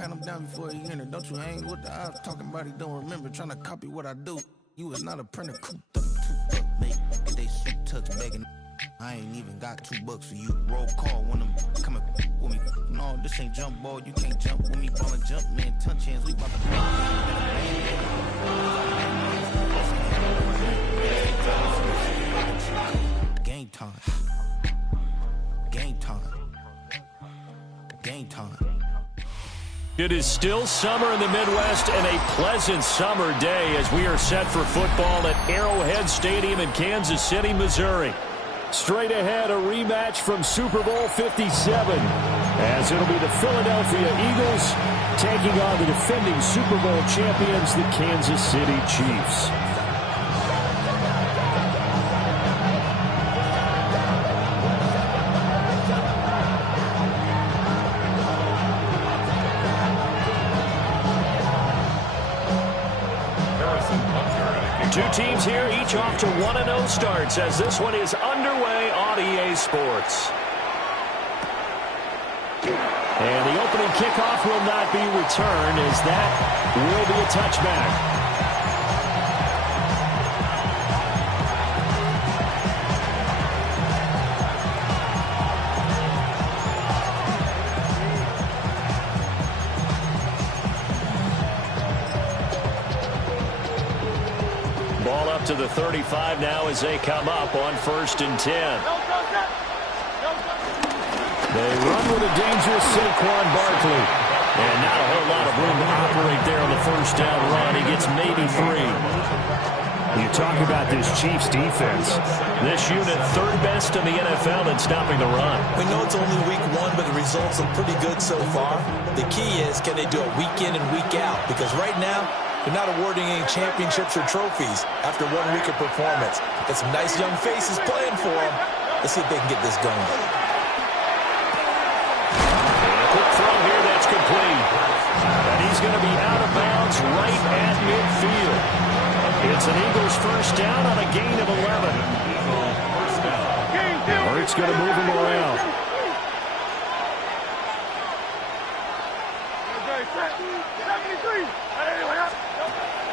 pat him down before he enter. Don't you hang with the odds talking about he don't remember. Trying to copy what I do. You is not a printer. Cooped up, toot up, mate. Get they suit tucks begging. I ain't even got $2 for you. Roll call when I'm coming with me. No, this ain't jump ball. You can't jump with me. Ballin' jump, man. Touch hands. We bout to game time. Game time. Game time. It is still summer in the Midwest and a pleasant summer day as we are set for football at Arrowhead Stadium in Kansas City, Missouri. Straight ahead, a rematch from Super Bowl 57 as it'll be the Philadelphia Eagles taking on the defending Super Bowl champions, the Kansas City Chiefs. Two teams here, each off to 1-0 starts as this one is underway on EA Sports. And the opening kickoff will not be returned as that will be a touchback. To the 35 now as they come up on 1st and 10. They run with a dangerous Saquon Barkley. And not a whole lot of room to operate there on the first down run. He gets maybe 3. You talk about this Chiefs defense. This unit, 3rd best in the NFL in stopping the run. We know it's only week 1, but the results look pretty good so far. The key is, can they do it week in and week out? Because right now, they're not awarding any championships or trophies after 1 week of performance. Got some nice young faces playing for them. Let's see if they can get this going. A quick throw here that's complete. And he's going to be out of bounds right at midfield. It's an Eagles first down on a gain of 11. Hurts going to move him around.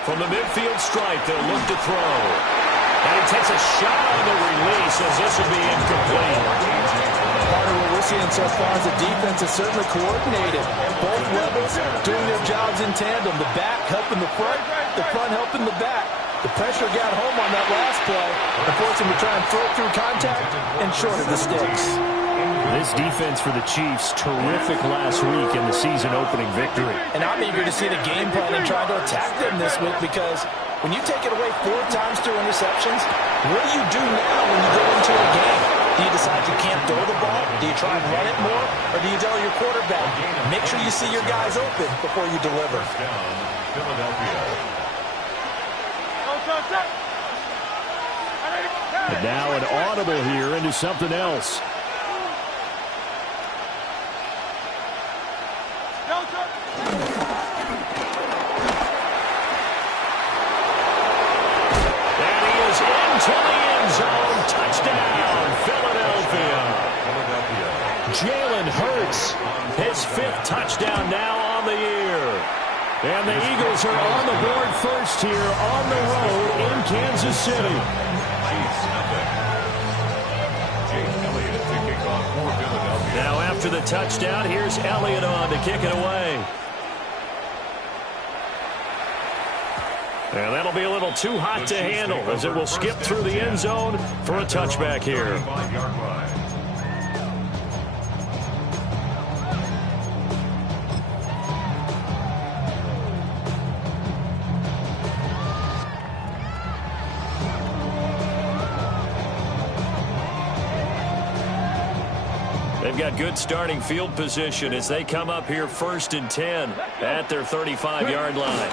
From the midfield stripe, they'll look to throw. And he takes a shot on the release as this will be incomplete. Part of what we're seeing so far is the defense is certainly coordinated. Both levels doing their jobs in tandem. The back helping the front helping the back. The pressure got home on that last play and forced him to try and throw through contact and short of the sticks. This defense for the Chiefs, terrific last week in the season-opening victory. And I'm eager to see the game plan and try to attack them this week because when you take it away 4 times through interceptions, what do you do now when you go into a game? Do you decide you can't throw the ball? Do you try and run it more? Or do you tell your quarterback, make sure you see your guys open before you deliver? And now an audible here into something else. To the end zone, touchdown, Philadelphia. Jalen Hurts, his 5th touchdown now on the year. And the Eagles are on the board first here on the road in Kansas City. Now after the touchdown, here's Elliott on to kick it away. And that'll be a little too hot to handle as it will skip through the end zone for a touchback here. They've got good starting field position as they come up here 1st and 10 at their 35-yard line.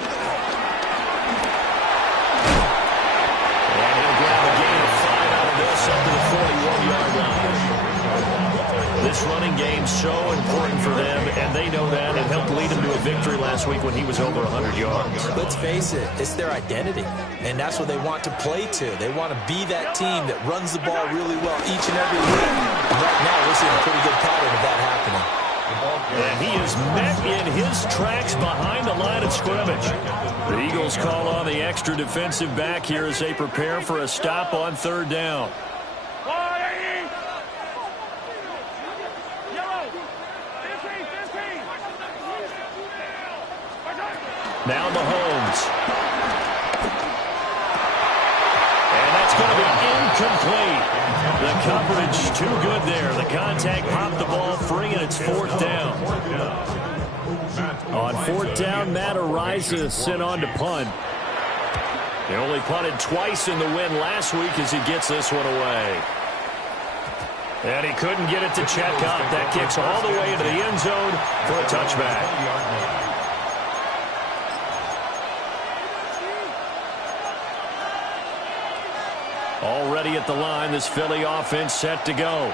Up to the 41-yard line. This running game's so important for them, and they know that. It helped lead them to a victory last week when he was over 100 yards. Let's face it, it's their identity, and that's what they want to play to. They want to be that team that runs the ball really well each and every week. And right now, we're seeing a pretty good pattern of that happening. And he is met in his tracks behind the line of scrimmage. The Eagles call on the extra defensive back here as they prepare for a stop on third down. Now Mahomes. And that's going to be incomplete. The coverage too good there. The contact popped the ball free, and it's fourth down. On fourth down, Matt Araiza sent on to punt. He only punted twice in the win last week as he gets this one away. And he couldn't get it to check up. That kicks all the way into the end zone for a touchback. Already at the line, this Philly offense set to go.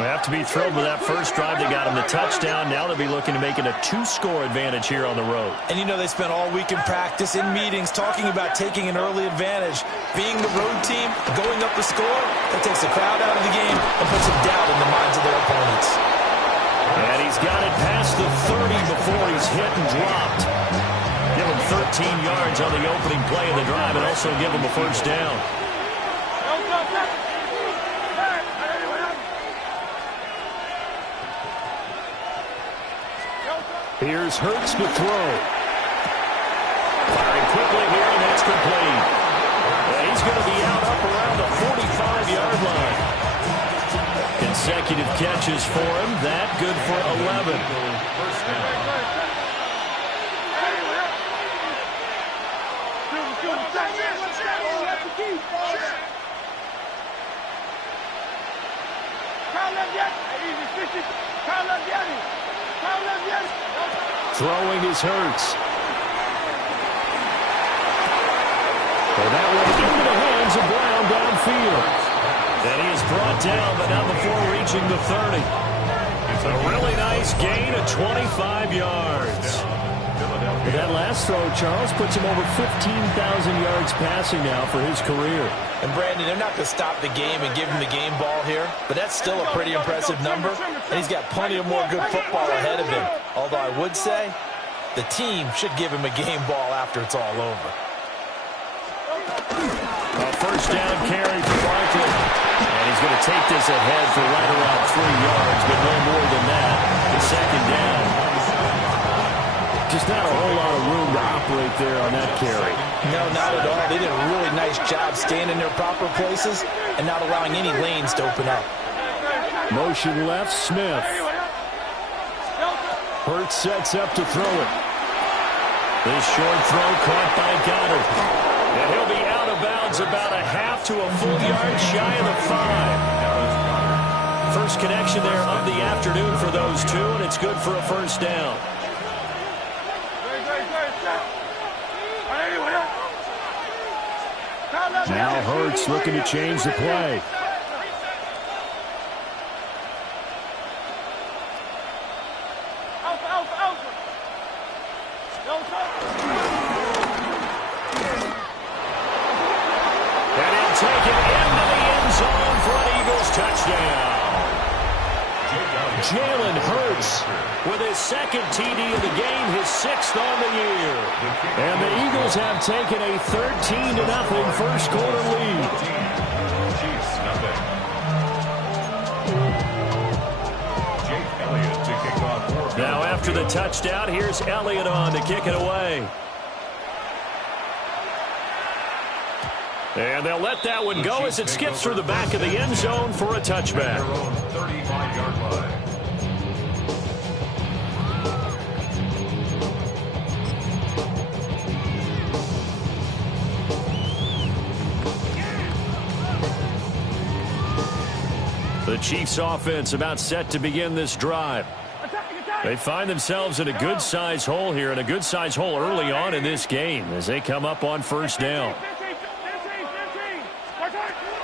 They have to be thrilled with that first drive. They got him the touchdown. Now they'll be looking to make it a 2-score advantage here on the road. And you know they spent all week in practice, in meetings, talking about taking an early advantage. Being the road team, going up the score, that takes the crowd out of the game and puts some doubt in the minds of their opponents. And he's got it past the 30 before he's hit and dropped. Give him 13 yards on the opening play of the drive and also give him a first down. Here's Hurts to throw. Firing quickly here, and that's complete. And he's going to be out up around the 45-yard line. Consecutive catches for him. That good for 11. Throwing is Hurts. So that one into the hands of Brown downfield. And he is brought down, but not before reaching the 30. It's a really nice gain of 25 yards. And that last throw, Charles, puts him over 15,000 yards passing now for his career. And, Brandon, they're not going to stop the game and give him the game ball here, but that's still a pretty impressive number, and he's got plenty of more good football ahead of him. Although I would say the team should give him a game ball after it's all over. A first down carry for Barkley. And he's going to take this ahead for right around 3 yards, but no more than that. The second down. Just not a whole lot of room to operate there on that carry. No, not at all. They did a really nice job staying in their proper places and not allowing any lanes to open up. Motion left, Smith. Hurts sets up to throw it. This short throw caught by Goddard. And he'll be out of bounds about a half to a full yard shy of the 5. First connection there of the afternoon for those two, and it's good for a first down. Now Hurts looking to change the play. And he'll take it into the end zone for an Eagles touchdown. Jalen Hurts with his second TD of the game, his 6th on the year. And the Eagles have taken a 13-0 first quarter lead. Now after the touchdown, here's Elliott on to kick it away. And they'll let that one go as it skips through the back of the end zone for a touchback. The Chiefs offense about set to begin this drive. They find themselves in a good-sized hole here, and a good-sized hole early on in this game as they come up on first down.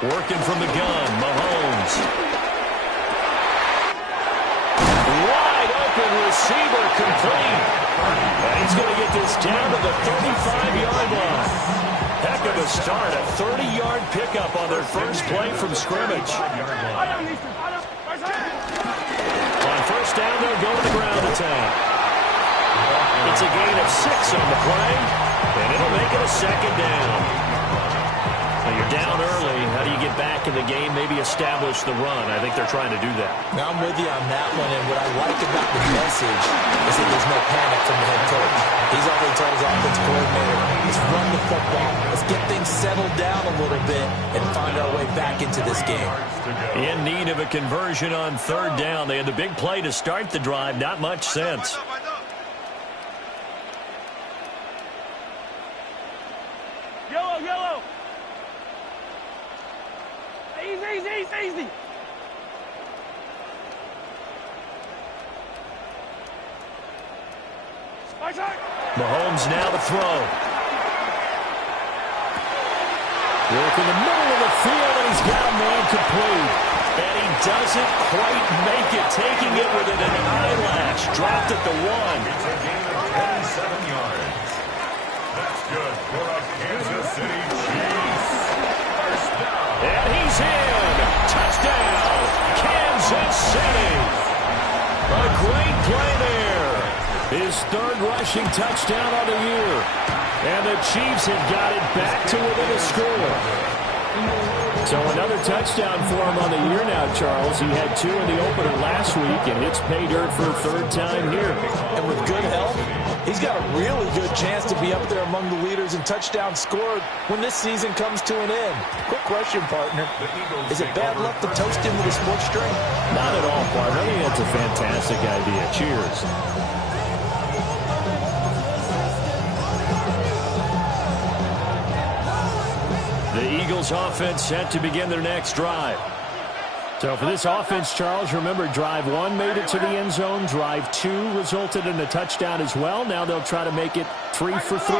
Working from the gun, Mahomes. Wide open receiver complete. And he's going to get this down to the 35-yard line. Heck of a start, a 30-yard pickup on their first play from scrimmage. On first down, and they'll go to the ground attack. It's a gain of 6 on the play, and it'll make it a second down. Now you're down early. How do you get back in the game, maybe establish the run? I think they're trying to do that. Now I'm with you on that one, and what I like about the message is that there's no panic from the head coach. He's already told his offensive coordinator, let's run the football, let's get things settled down a little bit and find our way back into this game. In need of a conversion on third down. They had the big play to start the drive. Not much sense. Yellow. Easy. Mahomes now to throw. Work in the middle of the field, and he's got a man complete. And he doesn't quite make it, taking it within an eyelash. Dropped at the 1. It's a gain of 27 yards. That's good for a Kansas City Chiefs. First down. And he's in. Touchdown, Kansas City. A great play there. His third rushing touchdown of the year. And the Chiefs have got it back to within a score. So another touchdown for him on the year now, Charles. He had 2 in the opener last week, and it's pay dirt for a third time here. And with good health, he's got a really good chance to be up there among the leaders in touchdowns scored when this season comes to an end. Quick question, partner. Is it bad luck to toast him with a sports drink? Not at all, partner. I think that's a fantastic idea. Cheers. The Eagles offense set to begin their next drive. So for this offense, Charles, remember drive 1 made it to the end zone. Drive 2 resulted in a touchdown as well. Now they'll try to make it 3 for 3.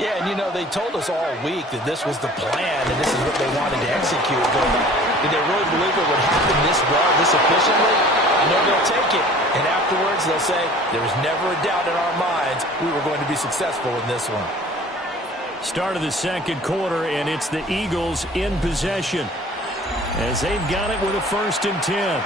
Yeah, and you know, they told us all week that this was the plan and this is what they wanted to execute. But did they really believe it would happen this well, this efficiently? You know, they'll take it. And afterwards, they'll say, there was never a doubt in our minds we were going to be successful in this one. Start of the second quarter, and it's the Eagles in possession as they've got it with a 1st and 10.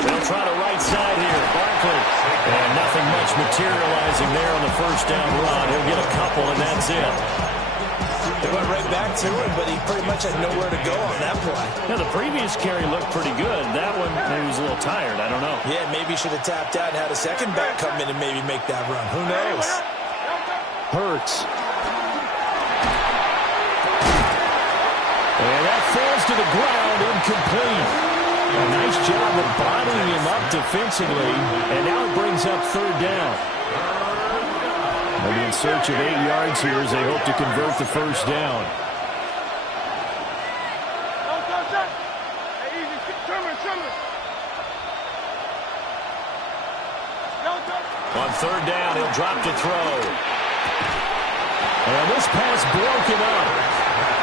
They'll try to right side here. Barkley. And nothing much materializing there on the first down run. He'll get a couple, and that's it. They went right back to him, but he pretty much had nowhere to go on that play. Now, the previous carry looked pretty good. That one, maybe he was a little tired. I don't know. Yeah, maybe he should have tapped out and had a second back come in and maybe make that run. Who knows? Hurts. And that falls to the ground, incomplete. A nice job of bottling him up defensively, and now it brings up third down. They'll be in search of 8 yards here as they hope to convert the first down. On third down, he'll drop to throw. And this pass broken up.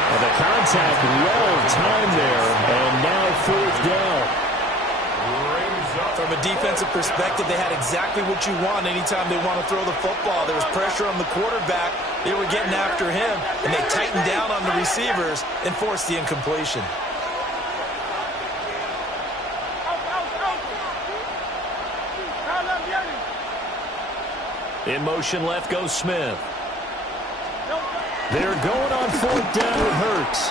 And the contact well timed there, and now 4th down. From a defensive perspective, they had exactly what you want anytime they want to throw the football. There was pressure on the quarterback. They were getting after him, and they tightened down on the receivers and forced the incompletion. In motion left goes Smith. They're going on 4th down with Hurts.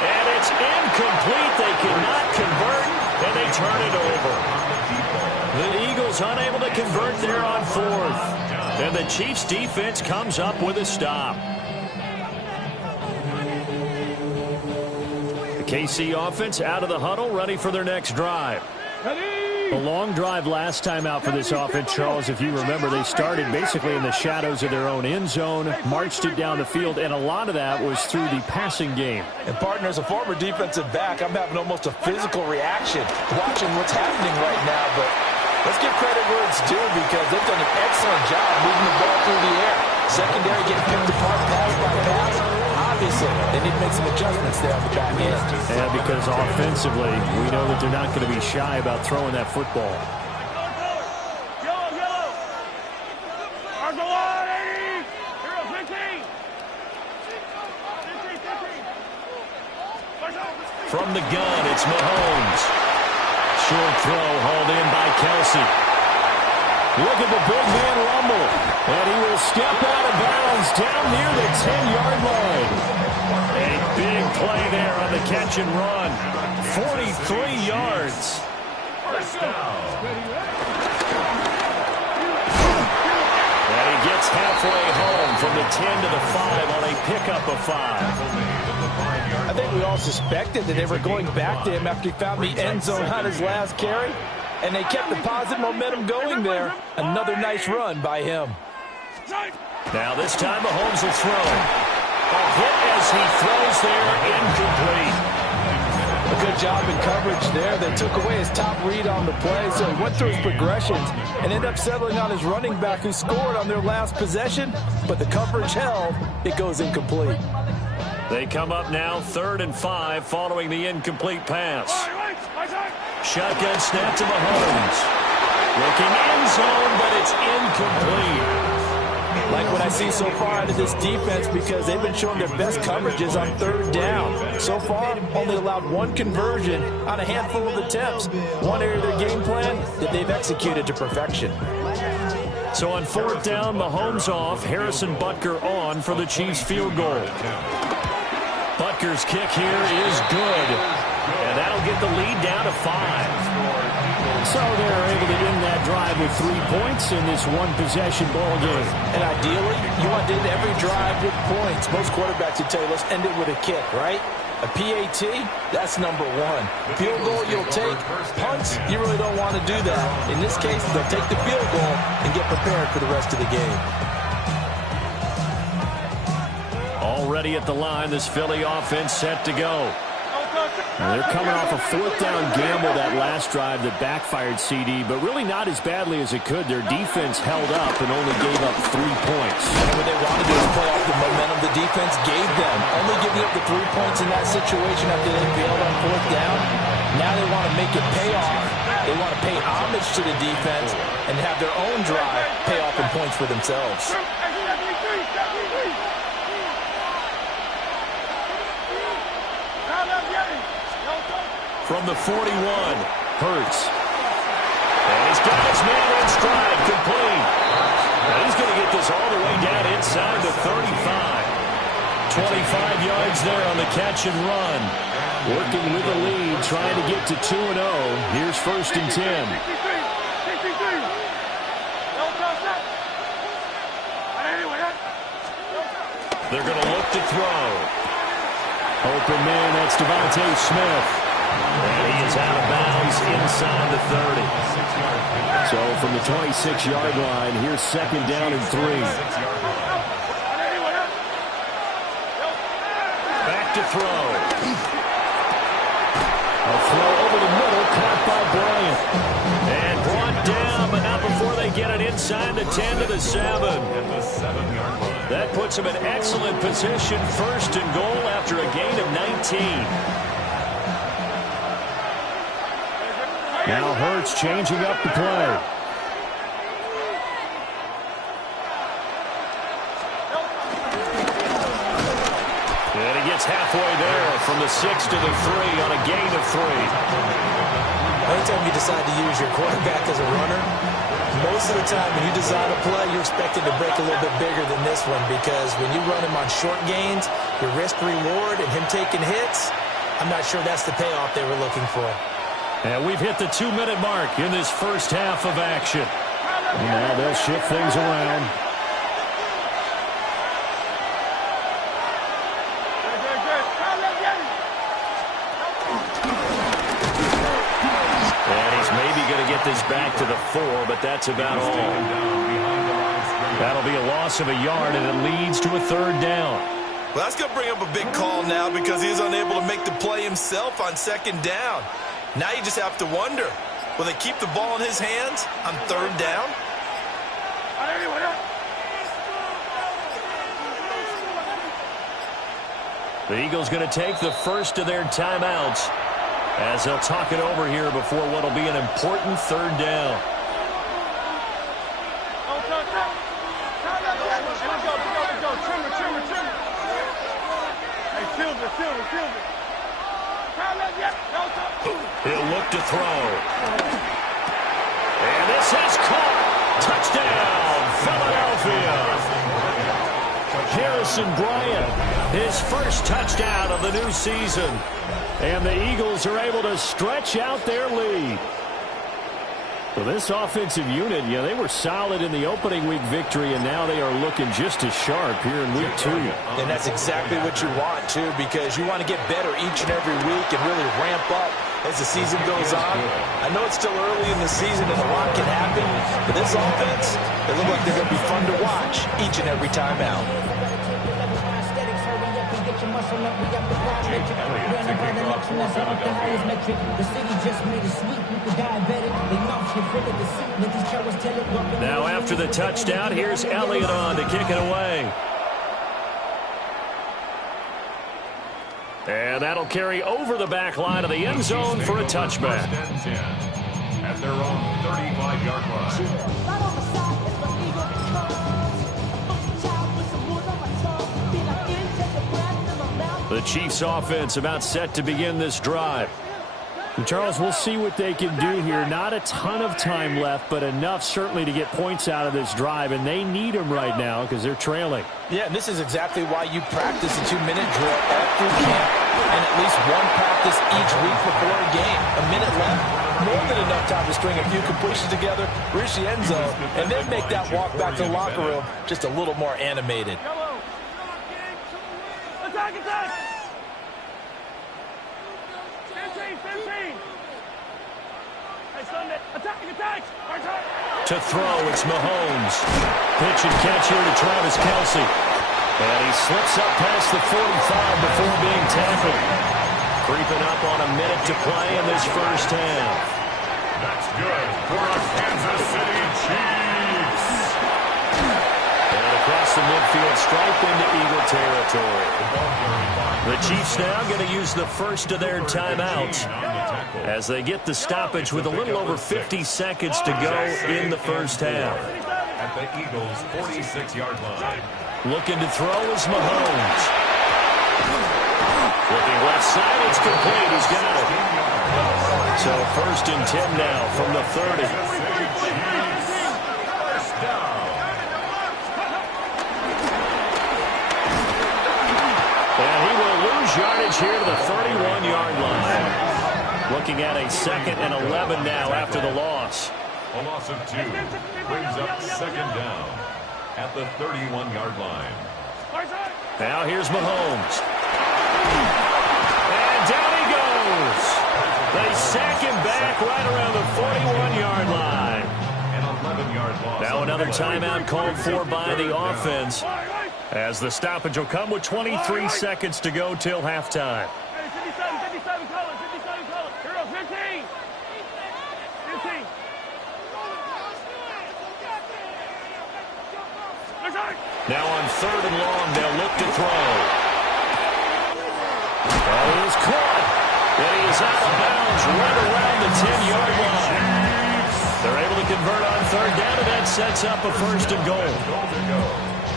And it's incomplete. They cannot convert, and they turn it over. The Eagles unable to convert there on 4th. And the Chiefs' defense comes up with a stop. The KC offense out of the huddle, ready for their next drive. A long drive last time out for this offense, Charles. If you remember, they started basically in the shadows of their own end zone, marched it down the field, and a lot of that was through the passing game. And, partner, as a former defensive back, I'm having almost a physical reaction watching what's happening right now. But let's give credit where it's due because they've done an excellent job moving the ball through the air. Secondary getting picked apart pass by pass. obviously, they need to make some adjustments there on the back end. Yeah, because offensively, we know that they're not going to be shy about throwing that football. From the gun, it's Mahomes. Short throw hauled in by Kelsey. Look at the big man rumble. And he will step out of bounds down near the 10-yard line. A big play there on the catch and run. 43 yards. First down. And he gets halfway home from the 10 to the 5 on a pickup of 5. I think we all suspected that they were going back to him after he found the end zone on his last carry, and they kept the positive momentum going there. Another nice run by him. Now this time Mahomes will throw. A hit as he throws there, incomplete. A good job in coverage there. They took away his top read on the play, so he went through his progressions and ended up settling on his running back who scored on their last possession, but the coverage held. It goes incomplete. They come up now 3rd and 5 following the incomplete pass. Shotgun snap to Mahomes. Looking end zone, but it's incomplete. Like what I see so far out of this defense, because they've been showing their best coverages on 3rd down. So far, only allowed 1 conversion on a handful of attempts. One area of their game plan that they've executed to perfection. So on 4th down, Mahomes off, Harrison Butker on for the Chiefs field goal. Butker's kick here is good, and that'll get the lead down to 5. So they're able to end that drive with 3 points in this one-possession ball game. And ideally, you want to end every drive with points. Most quarterbacks would tell you, let's end it with a kick, right? A PAT, that's number 1. Field goal you'll take. Punts, you really don't want to do that. In this case, they'll take the field goal and get prepared for the rest of the game. Already at the line, this Philly offense set to go. And they're coming off a 4th down gamble that last drive that backfired CD, but really not as badly as it could. Their defense held up and only gave up 3 points. And what they wanted to do is play off the momentum the defense gave them. Only giving up the 3 points in that situation after they failed on 4th down. Now they want to make it pay off. They want to pay homage to the defense and have their own drive pay off in points for themselves. From the 41, Hurts. And he's got his man in stride, complete. And he's going to get this all the way down inside the 35. 25 yards there on the catch and run. Working with the lead, trying to get to 2-0. Here's 1st and 10. They're going to look to throw. Open man, that's Devontae Smith. And he is out of bounds inside the 30. So from the 26-yard line, here's 2nd down and 3. Back to throw. A throw over the middle, caught by Bryant. And brought down, but not before they get it inside the 10 to the 7. That puts him in excellent position, 1st and goal after a gain of 19. Now Hurts changing up the play. And he gets halfway there from the 6 to the 3 on a gain of 3. Anytime you decide to use your quarterback as a runner, most of the time when you design a play, you're expected to break a little bit bigger than this one, because when you run him on short gains, your risk-reward and him taking hits, I'm not sure that's the payoff they were looking for. And we've hit the 2-minute mark in this first half of action. And now they'll shift things around. And he's maybe going to get this back to the 4, but that's about all. That'll be a loss of a yard, and it leads to a 3rd down. Well, that's going to bring up a big call now, because he was unable to make the play himself on 2nd down. Now you just have to wonder, will they keep the ball in his hands on 3rd down? The Eagles going to take the first of their timeouts as they'll talk it over here before what will be an important third down. He'll look to throw. And this is caught. Touchdown, Philadelphia. Harrison Bryant, his first touchdown of the new season. And the Eagles are able to stretch out their lead. So this offensive unit, yeah, they were solid in the opening week victory, and now they are looking just as sharp here in week 2. And that's exactly what you want, too, because you want to get better each and every week and really ramp up as the season goes on. I know it's still early in the season and a lot can happen, but this offense, they look like they're going to be fun to watch each and every time out. Now after the touchdown, here's Elliott on to kick it away. And that'll carry over the back line of the end zone for a touchback. At their own 35-yard line. The Chiefs offense about set to begin this drive. And Charles, we'll see what they can do here. Not a ton of time left, but enough certainly to get points out of this drive, and they need them right now because they're trailing. Yeah, and this is exactly why you practice a 2-minute drill all through camp and at least one practice each week before a game. A minute left, more than enough time to string a few completions together, reach the end zone, and then make that walk back to the locker room just a little more animated. Attack, attack! 15. Hey, Sunday, attack, attack! To throw, it's Mahomes. Pitch and catch here to Travis Kelce. And he slips up past the 45 before being tackled. Creeping up on a minute to play in this first half. That's good for our Kansas City Chiefs. And across the midfield, stripe into Eagle territory. The Chiefs now going to use the first of their timeouts as they get the stoppage with a little over 50 seconds to go in the first half. At the Eagles' 46-yard line. Looking to throw is Mahomes. Looking left side, it's complete. He's got it. So first and 10 now from the 30. First down. And he will lose yardage here to the 31-yard line. Looking at a 2nd and 11 now after the loss. A loss of 2 brings up 2nd down at the 31-yard line. Now here's Mahomes. And down he goes. They sack him back right around the 41-yard line. An 11-yard loss. Now another timeout called for by the offense, as the stoppage will come with 23 seconds to go till halftime. 57 colors. Here goes 15. Now on 3rd and long, they'll look to throw. And he is caught. And he is out of bounds right around the 10-yard line. They're able to convert on 3rd down, and that sets up a 1st and goal.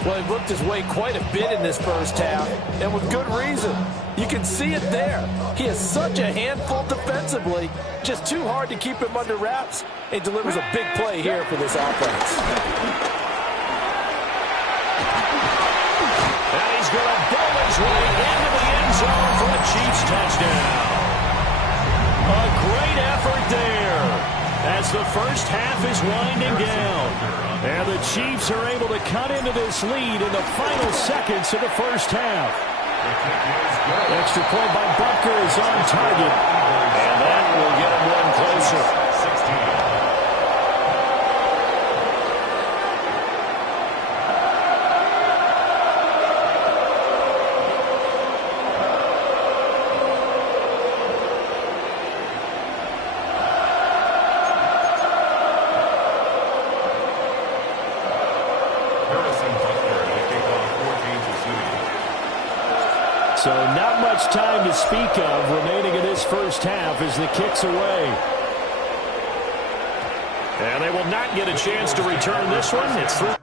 Well, he worked his way quite a bit in this first half, and with good reason. You can see it there. He is such a handful defensively, just too hard to keep him under wraps, and delivers a big play here for this offense. And he's going to bowl his way into the end zone for a Chiefs touchdown. A great effort there as the first half is winding down. And the Chiefs are able to cut into this lead in the final seconds of the first half. Extra point by Butker is on target. And that will get him one closer. 16. So not much time to speak of remaining in this first half as the kick's away. And they will not get a chance to return this one. It's through.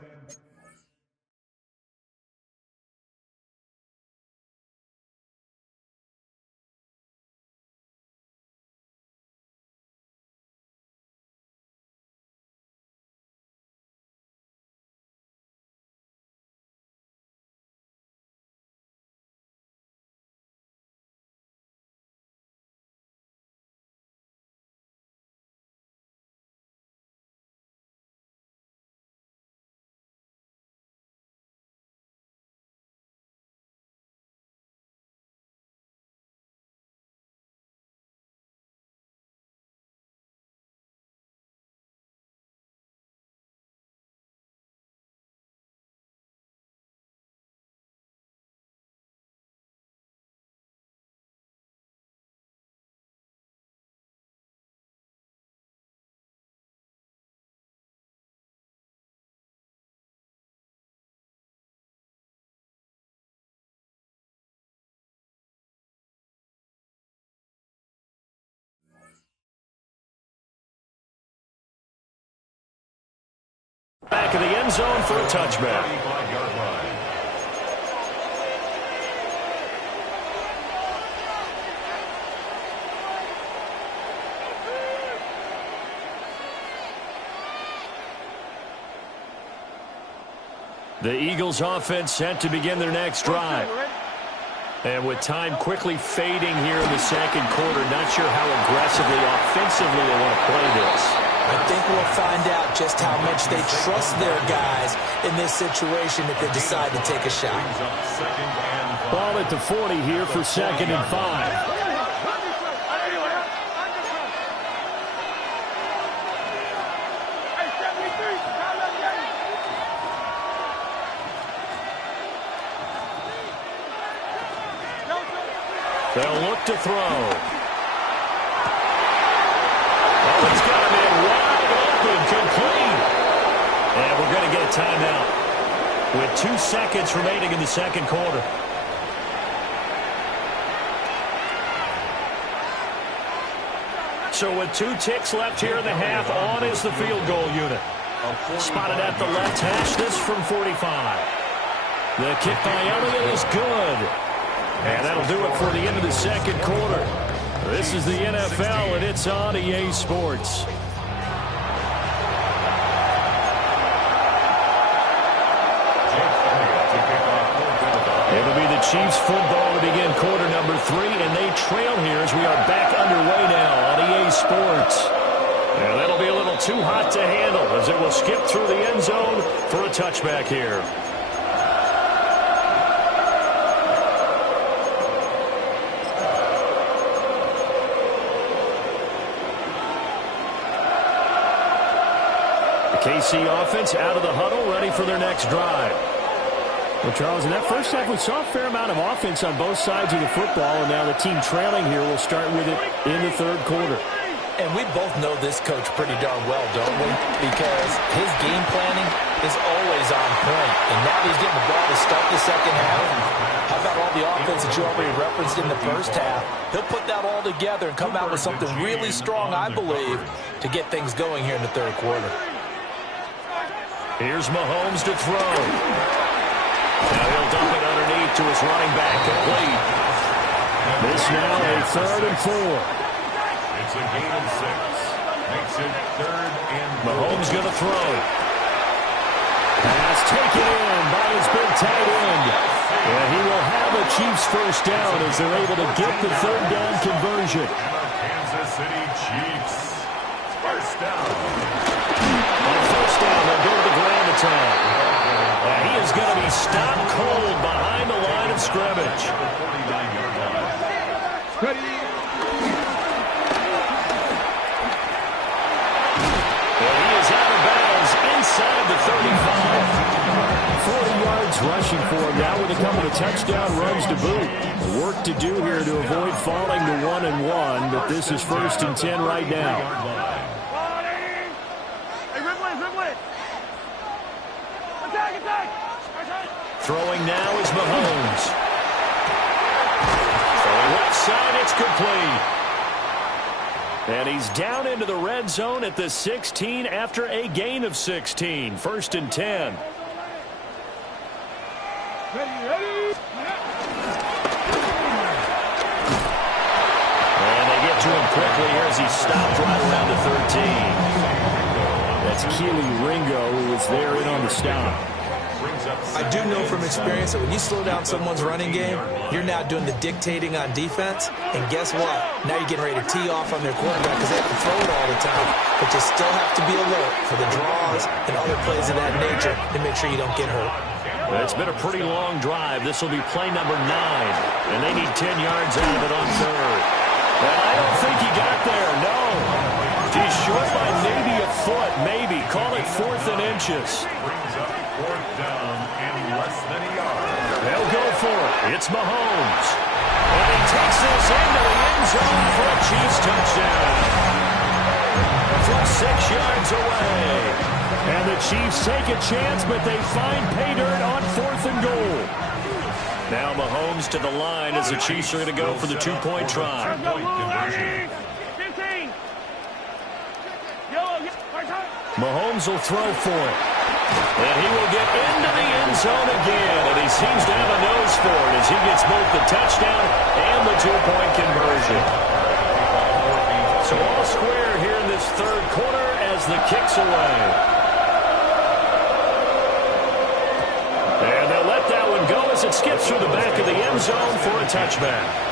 Back of the end zone for a touchback. The Eagles offense set to begin their next drive. And with time quickly fading here in the second quarter, not sure how aggressively, offensively they want to play this. I think we'll find out just how much they trust their guys in this situation if they decide to take a shot. Ball at the 40 here for 2nd and 5. They'll look to throw. He's got him in wide open, complete. And we're going to get a timeout with 2 seconds remaining in the second quarter. So with 2 ticks left here in the half, on is the field goal unit. Spotted at the left hash, this from 45. The kick by Elliott is good. And that'll do it for the end of the second quarter. This is the NFL, and it's on EA Sports. It'll be the Chiefs football to begin quarter number 3, and they trail here as we are back underway now on EA Sports. And that'll be a little too hot to handle as it will skip through the end zone for a touchback here. KC offense out of the huddle, ready for their next drive. Well, Charles, in that first half, we saw a fair amount of offense on both sides of the football, and now the team trailing here will start with it in the third quarter. And we both know this coach pretty darn well, don't we? Because his game planning is always on point. And now he's getting the ball to start the second half. How about all the offense that you already referenced in the first half? He'll put that all together and come out with something really strong, I believe, to get things going here in the third quarter. Here's Mahomes to throw. Now he'll dump it underneath to his running back, complete. This now a 3rd and 4. It's a gain of 6. Makes it 3rd and 4. Mahomes going to throw. Pass taken in by his big tight end. And he will have a Chiefs first down as they're able to get the 3rd down conversion. Kansas City Chiefs. First down. On first down, they'll go to the ground attack. And he is going to be stopped cold behind the line of scrimmage. And he is out of bounds inside the 35. 40 yards rushing for him now with a couple of touchdown runs to boot. Work to do here to avoid falling to 1-1, but this is 1st and 10 right now. Throwing now is Mahomes. It's complete. And he's down into the red zone at the 16 after a gain of 16. 1st and 10. And they get to him quickly here as he stopped right around the 13. That's Keely Ringo who was there in on the stop. I do know from experience that when you slow down someone's running game, you're now doing the dictating on defense. And guess what? Now you're getting ready to tee off on their quarterback because they have to throw it all the time. But you still have to be alert for the draws and other plays of that nature to make sure you don't get hurt. It's been a pretty long drive. This will be play number 9. And they need 10 yards out of it on 3rd. And I don't think he got there, no. He's short by maybe a foot, maybe. Call it 4th and inches. Brings up 4th down and less than a yard. They'll go for it. It's Mahomes. And he takes this into the end zone for a Chiefs touchdown. From 6 yards away. And the Chiefs take a chance, but they find pay dirt on 4th and goal. Now Mahomes to the line as the Chiefs are going to go for the 2-point try. Mahomes will throw for it. And he will get into the end zone again. And he seems to have a nose for it as he gets both the touchdown and the 2-point conversion. So all square here in this 3rd quarter as the kick's away. And they'll let that one go as it skips through the back of the end zone for a touchback.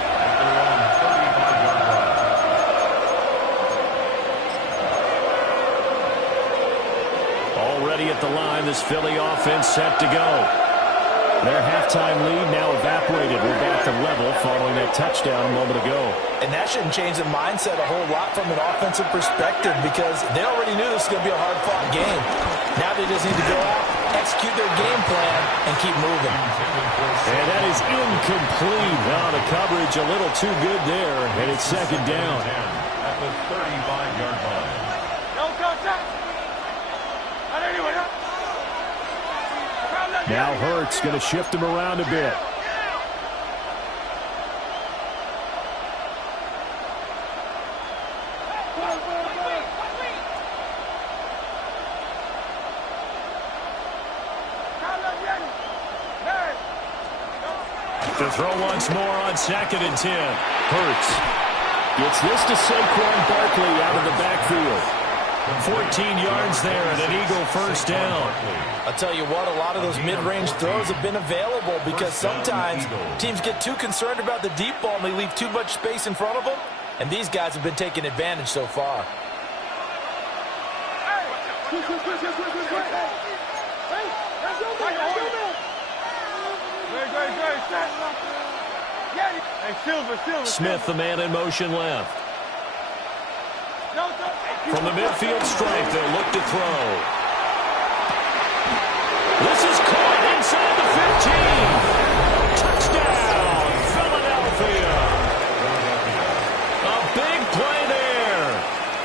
Already at the line, this Philly offense set to go. Their halftime lead now evaporated. We're back to level following that touchdown a moment ago. And that shouldn't change the mindset a whole lot from an offensive perspective because they already knew this was going to be a hard-fought game. Now they just need to go out, execute their game plan, and keep moving. And that is incomplete. Now the coverage a little too good there, and it's 2nd down. At the 35-yard line. Now Hurts going to shift him around a bit. To throw once more on 2nd and 10. Hurts gets this to Saquon Barkley out of the backfield. 14 yards there and an Eagle 1st down. I'll tell you what, a lot of those mid-range throws have been available because sometimes teams get too concerned about the deep ball and they leave too much space in front of them, and these guys have been taking advantage so far. Smith, the man in motion left. From the midfield stripe, they'll look to throw. This is caught inside the 15. Touchdown, Philadelphia. A big play there.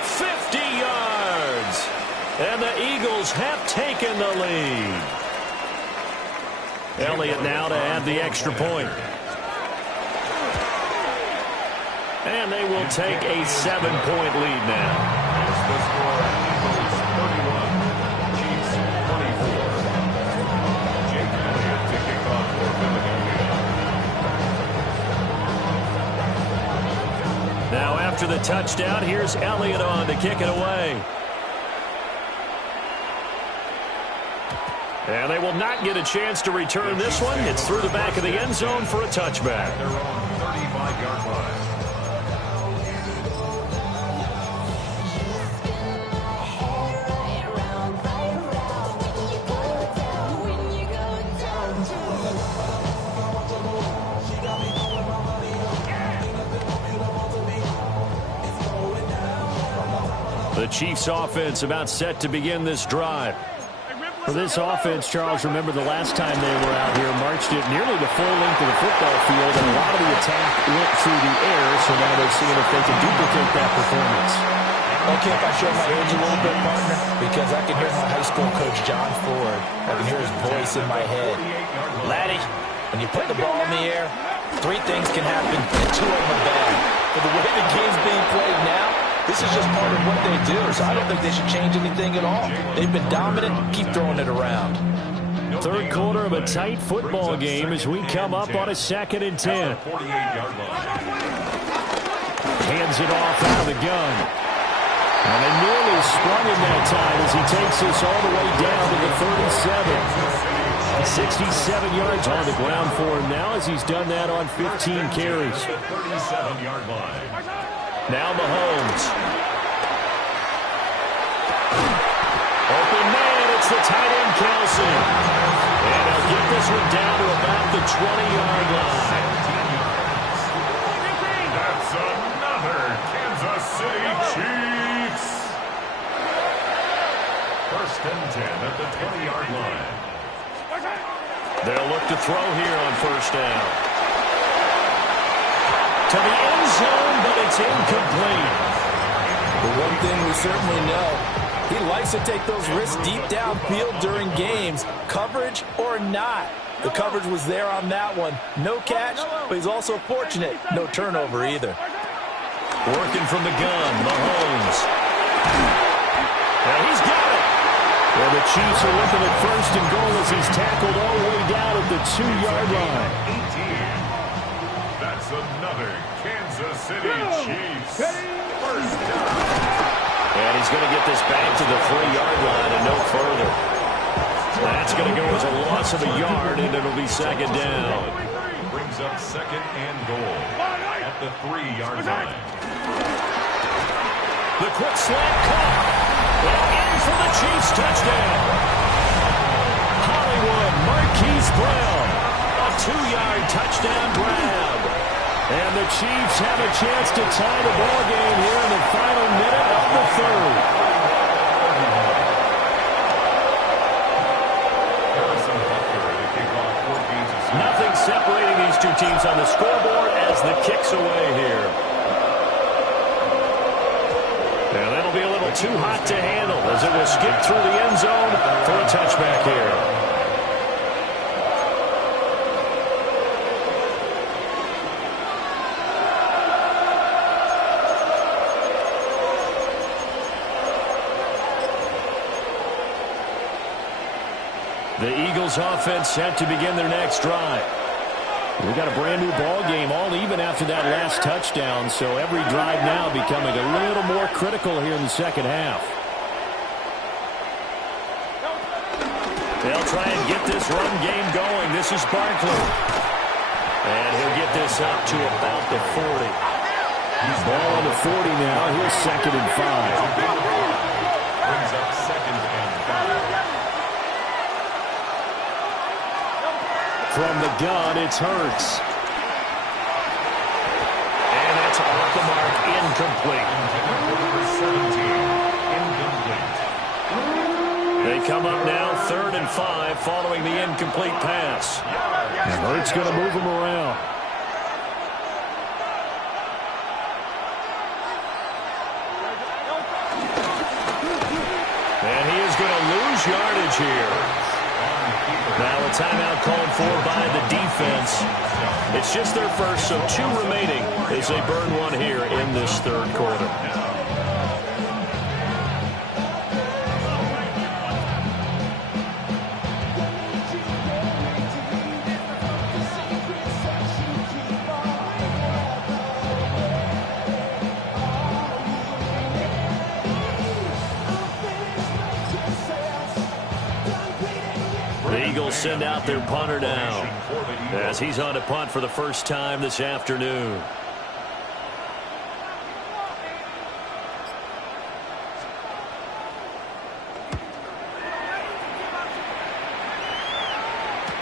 50 yards. And the Eagles have taken the lead. Elliott now to add the extra point. And they will take a 7-point lead now. The score, Eagles 31, Chiefs 24. Jake Elliott to kick off for Philadelphia. Now after the touchdown, here's Elliott on to kick it away. And they will not get a chance to return this one. It's through the back of the end zone for a touchback. Their own 35-yard line. The Chiefs offense about set to begin this drive. For this offense, Charles, remember the last time they were out here, marched it nearly the full length of the football field, and a lot of the attack went through the air, so now they're seeing if they can duplicate that performance. Okay, if I show my age a little bit, partner, because I can hear my high school coach, John Ford. I can hear his voice in my head. Laddie, when you put the ball in the air, Three things can happen, and two of them are bad. But the way the game's being played now, this is just part of what they do, so I don't think they should change anything at all. They've been dominant. Keep throwing it around. Third quarter of a tight football game as we come up on a 2nd and 10. Hands it off out of the gun. And they nearly sprung him that time as he takes this all the way down to the 37. 67 yards on the ground for him now as he's done that on 15 carries. 37-yard line. Now Mahomes. Open man, it's the tight end Kelsey. And he'll get this one down to about the 20-yard line. That's another Kansas City Chiefs. 1st and 10 at the 20-yard line. They'll look to throw here on 1st down. To the end zone, but it's incomplete. The one thing we certainly know, he likes to take those risks deep downfield during games, coverage or not. The coverage was there on that one. No catch, but he's also fortunate. No turnover either. Working from the gun, Mahomes. And he's got it. Well, the Chiefs are looking at 1st and goal as he's tackled all the way down at the 2-yard line. 18. That's another Kansas City Chiefs 1st down. And he's going to get this back to the 3-yard line and no further. That's going to go as a loss of a yard, and it'll be 2nd down. Brings up 2nd and goal at the 3-yard line. The quick slant caught. And in for the Chiefs touchdown. Hollywood Marquise Brown. A 2-yard touchdown grab. And the Chiefs have a chance to tie the ball game here in the final minute of the 3rd. Nothing separating these two teams on the scoreboard as the kick's away here. And that'll be a little too hot to handle as it will skip through the end zone for a touchback here. The Eagles offense set to begin their next drive. We got a brand new ball game, all even after that last touchdown, so every drive now becoming a little more critical here in the 2nd half. They'll try and get this run game going. This is Barkley. And he'll get this up to about the 40. He's ball on the 40 now. Here's 2nd and 5. Brings up 2nd and 5. From the gun, it's Hurts. And that's off the mark, incomplete. They come up now 3rd and 5 following the incomplete pass. And Hurts going to move him around. And he is going to lose yardage here. Now a timeout called for by the defense. It's just their first, so 2 remaining as they burn one here in this 3rd quarter. The Eagles send out their punter now as he's on to punt for the first time this afternoon.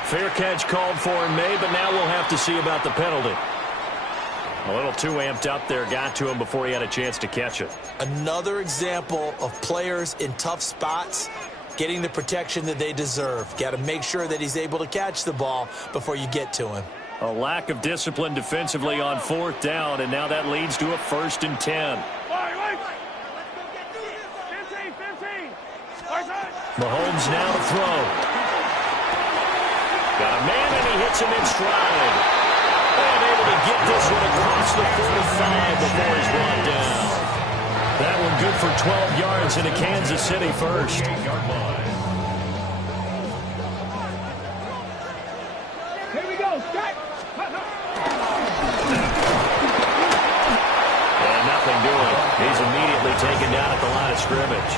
Fair catch called for in May, but now we'll have to see about the penalty. A little too amped up there, got to him before he had a chance to catch it. Another example of players in tough spots getting the protection that they deserve. Got to make sure that he's able to catch the ball before you get to him. A lack of discipline defensively on 4th down, and now that leads to a 1st and 10. Mahomes now to throw. Got a man, and he hits him in stride. And able to get this one across the 45 before he's brought down. That one good for 12 yards into Kansas City first. Here we go. Strike. And nothing doing. He's immediately taken down at the line of scrimmage.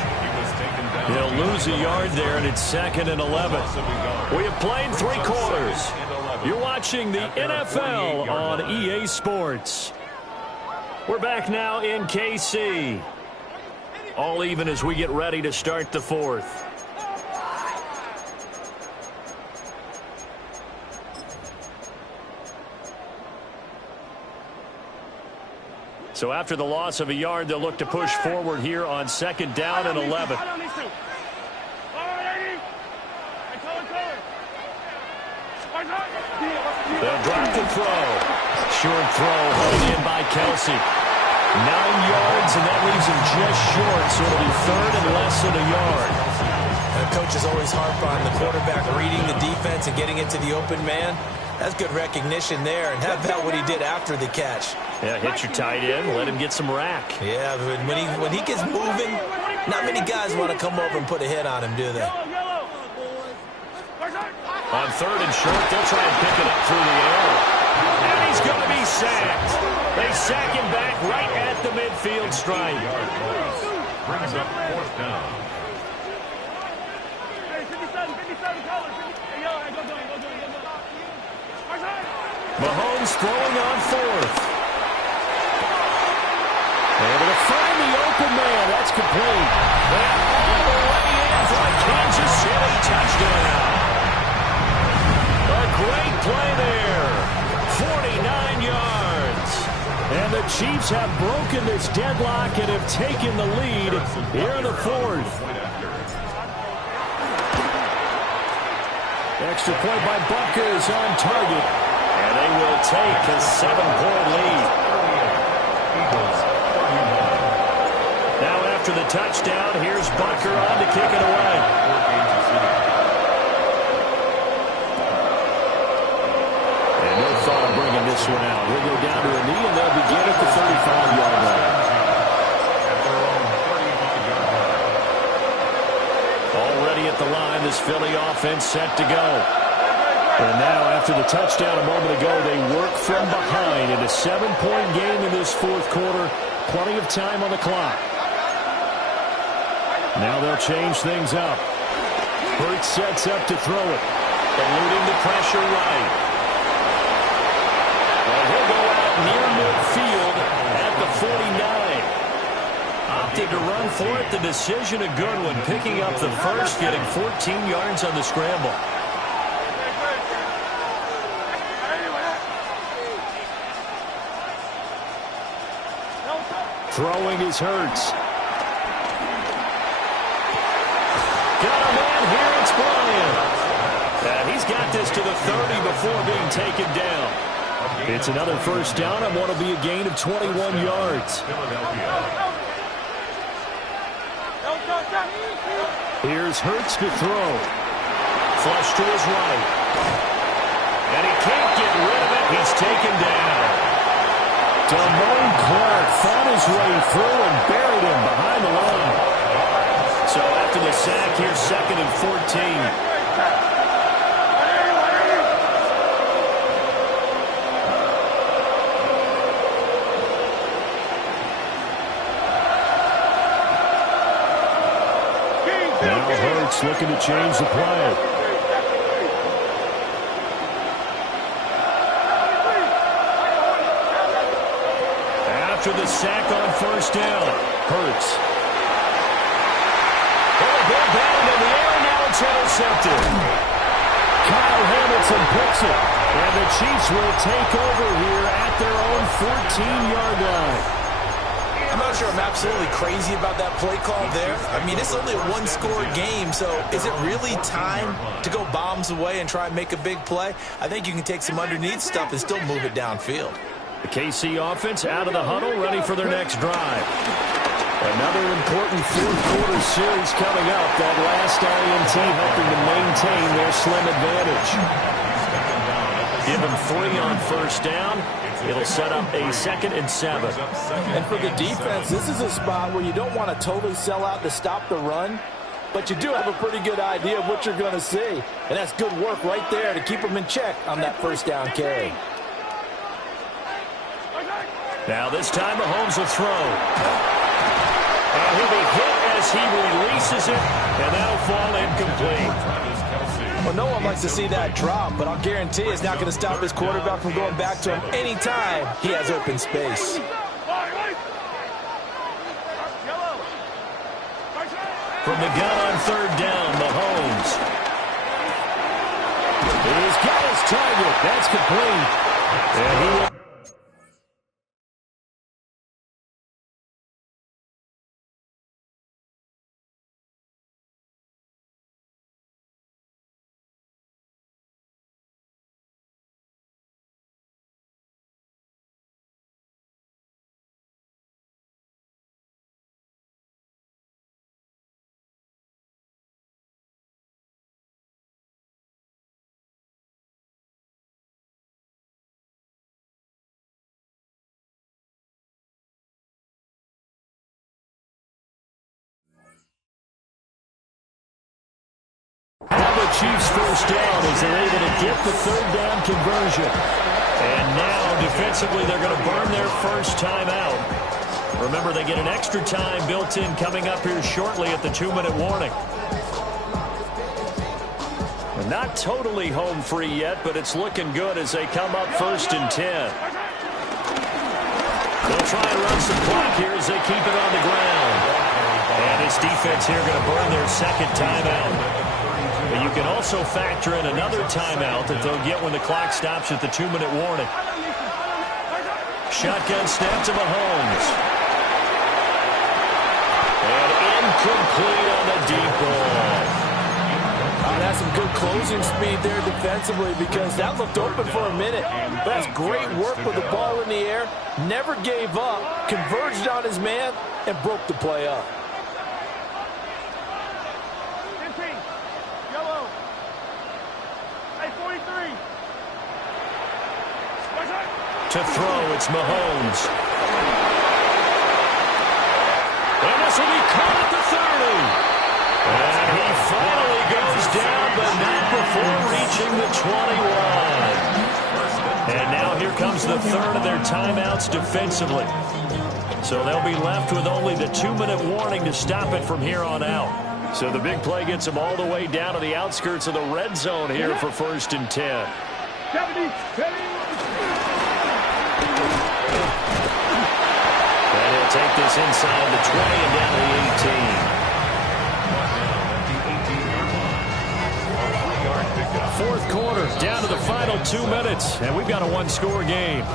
He'll lose a yard there, and it's 2nd and 11. We have played 3 quarters. You're watching the NFL on EA Sports. We're back now in KC. All even as we get ready to start the 4th. So after the loss of a yard, they'll look to push forward here on 2nd down and 11. They'll drop the throw. Short throw hauled in by Kelsey. 9 yards, and that leaves him just short, so it'll be 3rd and less than a yard. The coach is always harp on the quarterback reading the defense and getting it to the open man. That's good recognition there, and how about what he did after the catch? Yeah, hit your tight end, let him get some rack. Yeah, when he gets moving, not many guys want to come over and put a hit on him, do they? On 3rd and short, they'll try and pick it up through the air. And he's going to be sacked. They sack him back right at the midfield stripe. Brings up 4th down. Mahomes throwing on 4th. Able to find the open man. That's complete. And all the way in for a Kansas City touchdown. A great play there. 49 yards. And the Chiefs have broken this deadlock and have taken the lead here in the 4th. Extra point by Buckers on target. And they will take a 7-point lead. Now after the touchdown, here's Bucker on to kick it away. And no thought of bringing this one out. He'll go down to a knee, and they'll begin at the 35-yard line. Already at the line, this Philly offense set to go. And now, after the touchdown a moment ago, they work from behind in a 7-point game in this 4th quarter. Plenty of time on the clock. Now they'll change things up. Hurts sets up to throw it. Eluding the pressure right. And he'll go out near midfield at the 49. Opted to run for it. The decision a good one. Picking up the first, getting 14 yards on the scramble. Throwing is Hurts. Got a man here, it's Bryant. He's got this to the 30 before being taken down. It's another first down and what will be a gain of 21 yards. Here's Hurts to throw. Flush to his right. And he can't get rid of it. He's taken down. Damone Clark fought his way through and buried him behind the line. So after the sack, here's 2nd and 14. Now Hurts looking to change the play. After the sack on first down, Hurts. Ball down in the air, now it's intercepted. Kyle Hamilton picks it, and the Chiefs will take over here at their own 14-yard line. I'm not sure I'm absolutely crazy about that play call there. I mean, it's only a 1-score game, so is it really time to go bombs away and try and make a big play? I think you can take some underneath stuff and still move it downfield. The KC offense out of the huddle, ready for their next drive. Another important 4th quarter series coming up. That last INT helping to maintain their slim advantage. Give him 3 on first down. It'll set up a 2nd and 7. And for the defense, this is a spot where you don't want to totally sell out to stop the run, but you do have a pretty good idea of what you're going to see. And that's good work right there to keep them in check on that first down carry. Now this time Mahomes will throw. And he'll be hit as he releases it, and that'll fall incomplete. Well, no one likes to see that drop, but I'll guarantee it's not going to stop his quarterback from going back to him anytime he has open space. From the gun on 3rd down, Mahomes. He's got his target. That's complete. And he will... Now the Chiefs' first down as they're able to get the 3rd down conversion. And now, defensively, they're going to burn their first time out. Remember, they get an extra time built in coming up here shortly at the 2-minute warning. They're not totally home free yet, but it's looking good as they come up 1st and 10. They'll try and run some clock here as they keep it on the ground. And this defense here going to burn their 2nd timeout. But you can also factor in another timeout that they'll get when the clock stops at the 2-minute warning. Shotgun snap to Mahomes. And incomplete on the deep ball. That's some good closing speed there defensively because that looked open for a minute. That's great work with the ball in the air. Never gave up, converged on his man, and broke the play up. To throw, it's Mahomes. And this will be caught at the 30. And he finally goes down, but not before reaching the 21. And now here comes the 3rd of their timeouts defensively. So they'll be left with only the 2-minute warning to stop it from here on out. So the big play gets them all the way down to the outskirts of the red zone here for 1st and 10. 70. And he'll take this inside the 20 and down to the 18. 4th quarter, down to the final 2 minutes, and we've got a 1-score game.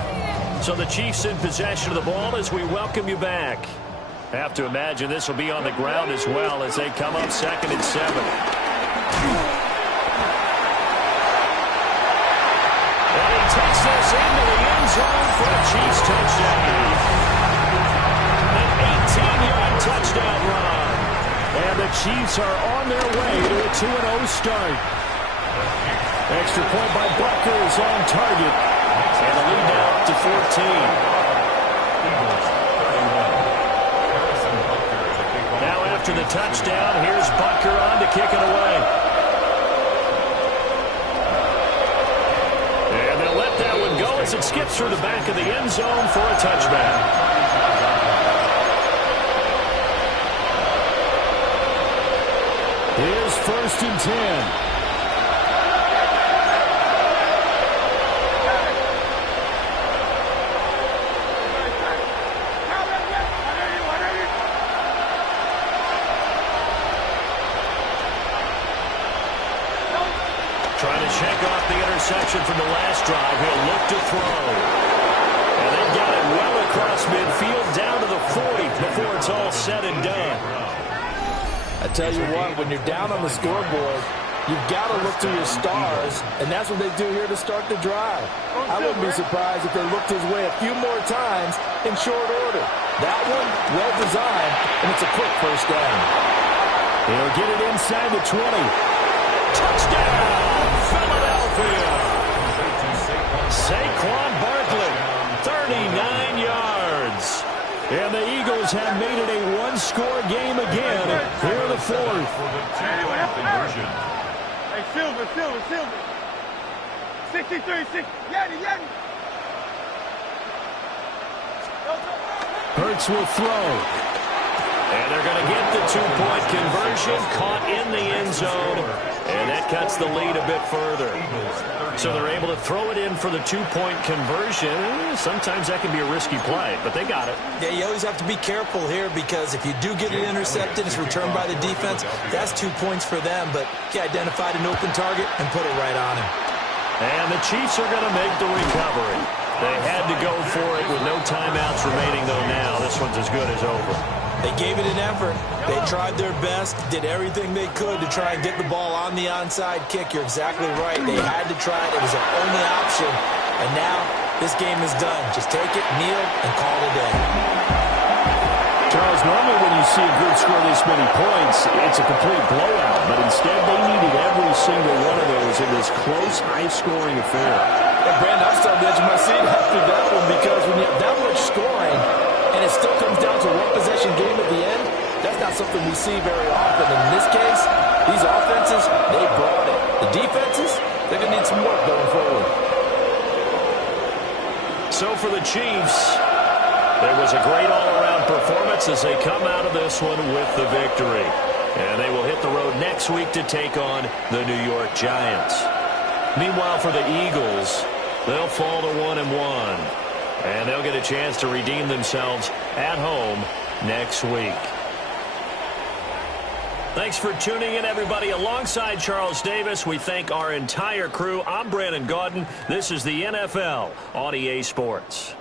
So the Chiefs in possession of the ball as we welcome you back. Have to imagine this will be on the ground as well as they come up 2nd and 7. And he takes this into the end zone for a Chiefs touchdown. An 18-yard touchdown run. And the Chiefs are on their way to a 2-0 start. Extra point by Bucker is on target. And the lead now up to 14. Now after the touchdown, here's Bucker on to kick it away. And they'll let that one go as it skips through the back of the end zone for a touchback. Here's 1st and 10. Trying to check off the interception from the last drive. He'll look to throw. And they've got it well across midfield down to the 40 before it's all said and done. I tell you what, when you're down on the scoreboard, you've got to look to your stars, and that's what they do here to start the drive. I wouldn't be surprised if they looked his way a few more times in short order. That one, well designed, and it's a quick first down. He'll get it inside the 20. Touchdown, Philadelphia! Saquon Barkley, 39 yards. And the Eagles have made it a one-score game again here in the fourth. For the two-point conversion. Hey, Silver. 63, 6. Yanni. Hurts will throw. And they're going to get the two-point conversion, caught in the end zone, and that cuts the lead a bit further. So they're able to throw it in for the two-point conversion. Sometimes that can be a risky play, but they got it. Yeah, you always have to be careful here because if you do get it intercepted, it's returned by the defense. That's 2 points for them, but he identified an open target and put it right on him. And the Chiefs are going to make the recovery. They had to go for it with no timeouts remaining, though now. This one's as good as over. They gave it an effort. They tried their best, did everything they could to try and get the ball on the onside kick. You're exactly right. They had to try it. It was their only option. And now this game is done. Just take it, kneel, and call it a day. Charles, normally when you see a group score this many points, it's a complete blowout. But instead, they needed every single one of those in this close, high-scoring affair. And Brandon, I'm still on the edge of my seat after that one because when you have that much scoring and it still comes down to a one-possession game at the end, that's not something we see very often. And in this case, these offenses, they brought it. The defenses, they're going to need some work going forward. So for the Chiefs, there was a great all-around performance as they come out of this one with the victory. And they will hit the road next week to take on the New York Giants. Meanwhile, for the Eagles, they'll fall to 1-1. And they'll get a chance to redeem themselves at home next week. Thanks for tuning in, everybody. Alongside Charles Davis, we thank our entire crew. I'm Brandon Gaudin. This is the NFL on EA Sports.